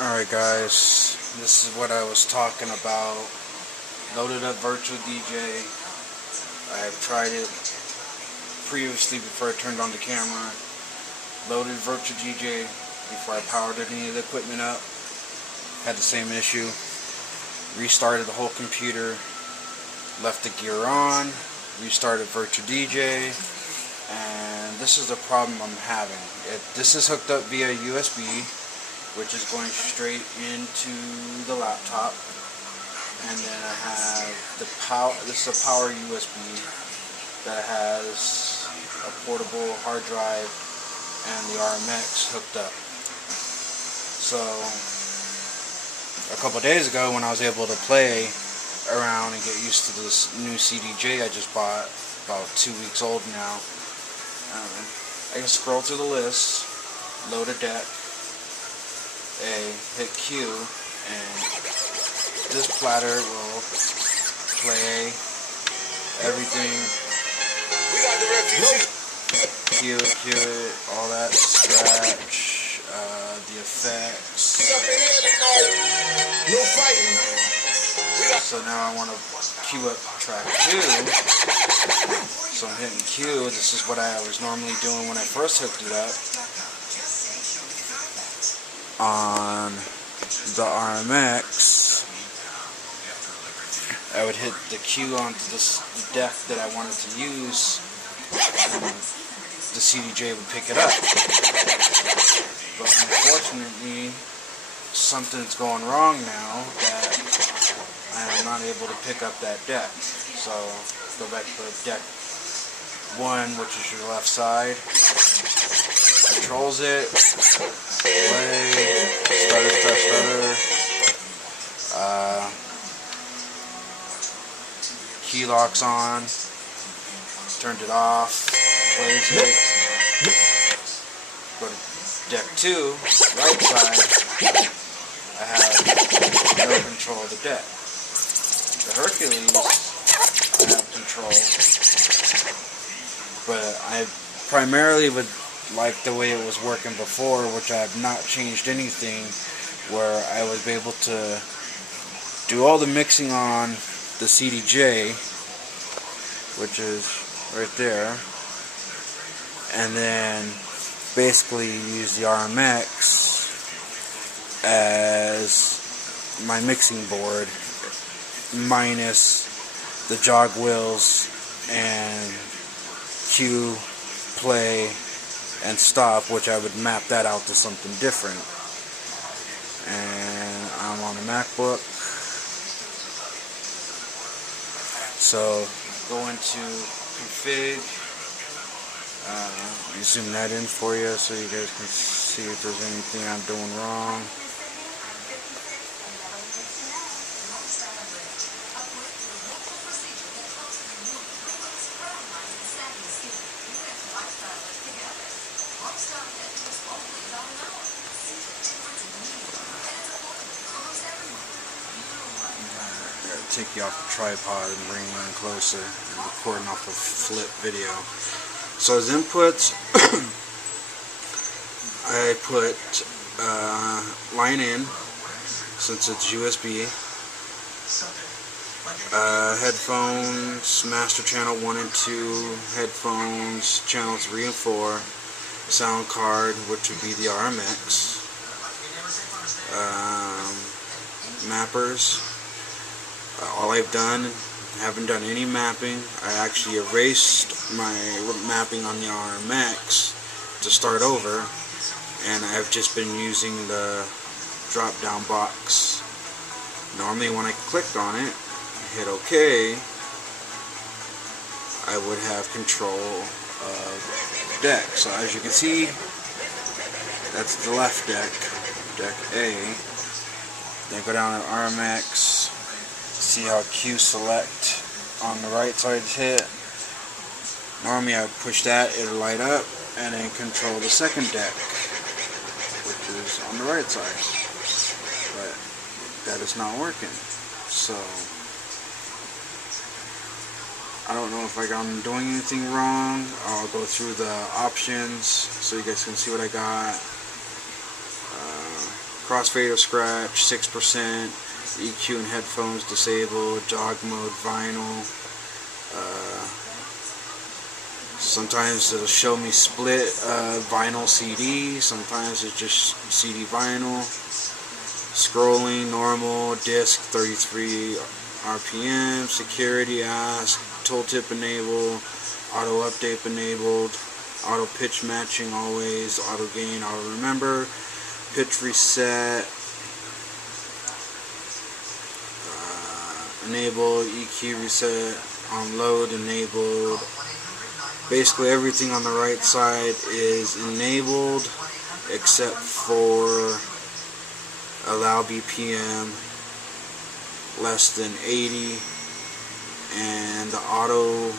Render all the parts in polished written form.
Alright guys, this is what I was talking about. Loaded up Virtual DJ. I've tried it previously before I turned on the camera. Loaded Virtual DJ before I powered any of the equipment up. Had the same issue. Restarted the whole computer. Left the gear on. Restarted Virtual DJ. And this is the problem I'm having. This is hooked up via USB, which is going straight into the laptop. And then I have the power. This is a power USB that has a portable hard drive and the Rmx hooked up. So a couple days ago, when I was able to play around and get used to this new CDJ I just bought, about 2 weeks old now, I can scroll through the list, load a deck, hit Q, and this platter will play everything. We got the refugee. Cue it, all that scratch, the effects. No fighting. So now I want to cue up track 2. So I'm hitting Q. This is what I was normally doing when I first hooked it up on the Rmx. I would hit the Q onto the deck that I wanted to use, and the CDJ would pick it up. But unfortunately, something's going wrong now that I am not able to pick up that deck. So go back to deck 1, which is your left side. Controls it. Play. Stutter. Key locks on. Turned it off. Plays it. Go to deck 2, right side. I have no control of the deck. The Hercules, I have control, but I primarily would like the way it was working before, which I have not changed anything, where I was able to do all the mixing on the CDJ, which is right there, and then basically use the Rmx as my mixing board, minus the jog wheels and cue, play, and stop, which I would map that out to something different. And I'm on a MacBook, so go into config. Let me zoom that in for you so you guys can see if there's anything I'm doing wrong. Take you off the tripod and bring you in closer. I'm recording off a flip video. So as inputs, I put line in, since it's USB, headphones, master channel 1 and 2, headphones, channel 3 and 4, sound card, which would be the Rmx, mappers. All I've done, haven't done any mapping. I actually erased my mapping on the Rmx to start over, and I've just been using the drop down box. Normally when I clicked on it, hit OK, I would have control of the deck. So as you can see, that's the left deck, deck A. Then go down to Rmx. See how Q select on the right side is hit. Normally I would push that, it'll light up, and then control the second deck, which is on the right side. But that is not working. So I don't know if I'm doing anything wrong. I'll go through the options so you guys can see what I got. crossfader scratch 6%, EQ and headphones disabled, jog mode vinyl. Sometimes it'll show me split vinyl CD, sometimes it's just CD vinyl. Scrolling, normal, disc 33 RPM, security ask, tooltip enabled, auto update enabled, auto pitch matching always, auto gain, auto remember, pitch reset, enable, EQ reset, on load enabled. Basically everything on the right side is enabled except for allow BPM less than 80, and the auto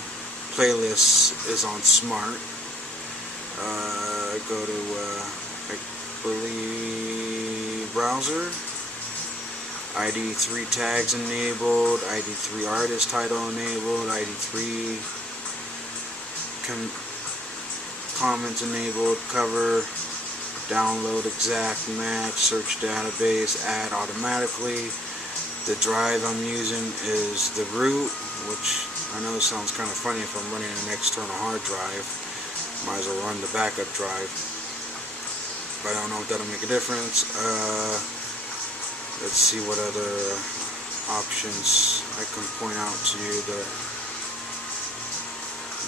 playlist is on smart. Go to I believe browser, ID3 tags enabled, ID3 artist title enabled, ID3 comments enabled, cover, download exact match, search database, add automatically. The drive I'm using is the root, which I know sounds kind of funny if I'm running an external hard drive. Might as well run the backup drive, but I don't know if that'll make a difference. Let's see what other options I can point out to you that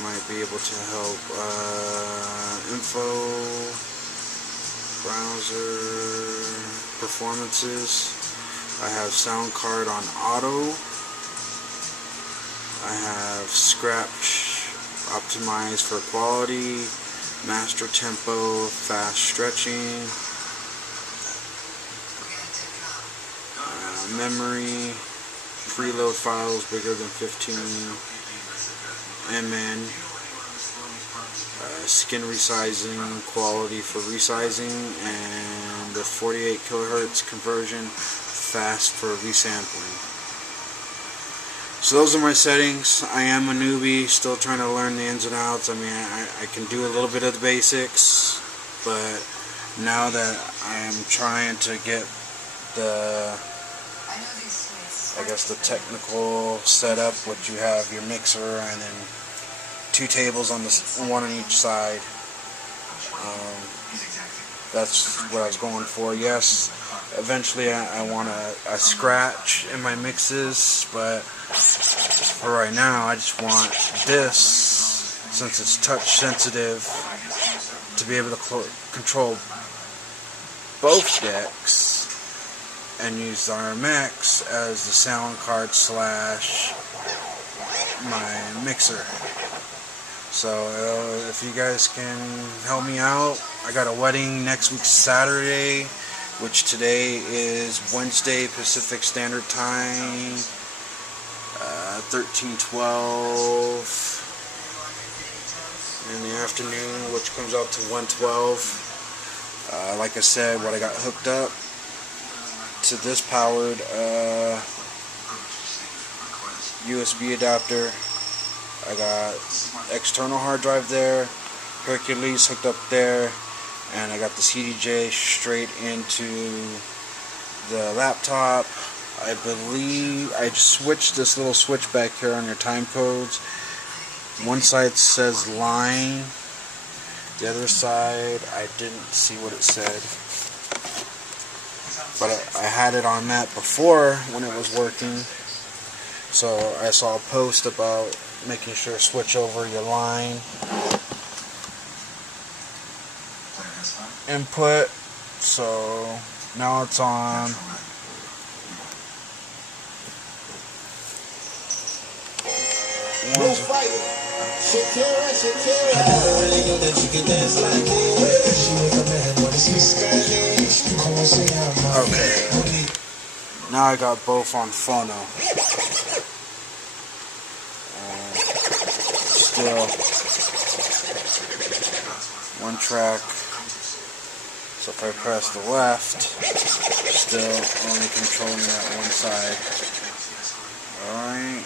might be able to help. Info, browser, performances. I have sound card on auto. I have scratch optimized for quality, master tempo, fast stretching, memory, preload files bigger than 15 MN, skin resizing, quality for resizing, and the 48 kilohertz conversion, fast for resampling. So those are my settings. I am a newbie, still trying to learn the ins and outs. I mean, I can do a little bit of the basics, but now that I am trying to get the, I guess, the technical setup, what you have your mixer and then two tables on one on each side. That's what I was going for. Yes, eventually I want a scratch in my mixes, but for right now I just want this, since it's touch sensitive, to be able to control both decks and use the Rmx as the sound card slash my mixer. So if you guys can help me out, I got a wedding next week Saturday, which today is Wednesday Pacific Standard Time, 13:12 in the afternoon, which comes out to 1:12. Like I said, what I got hooked up to this powered USB adapter. I got external hard drive there, Hercules hooked up there, and I got the CDJ straight into the laptop. I believe I switched this little switch back here on your time codes. One side says line, the other side I didn't see what it said, but I had it on that before when it was working. So I saw a post about making sure to switch over your line input. So now it's on. Okay. Now I got both on phono. Still one track. So if I press the left, still only controlling that one side. Alright.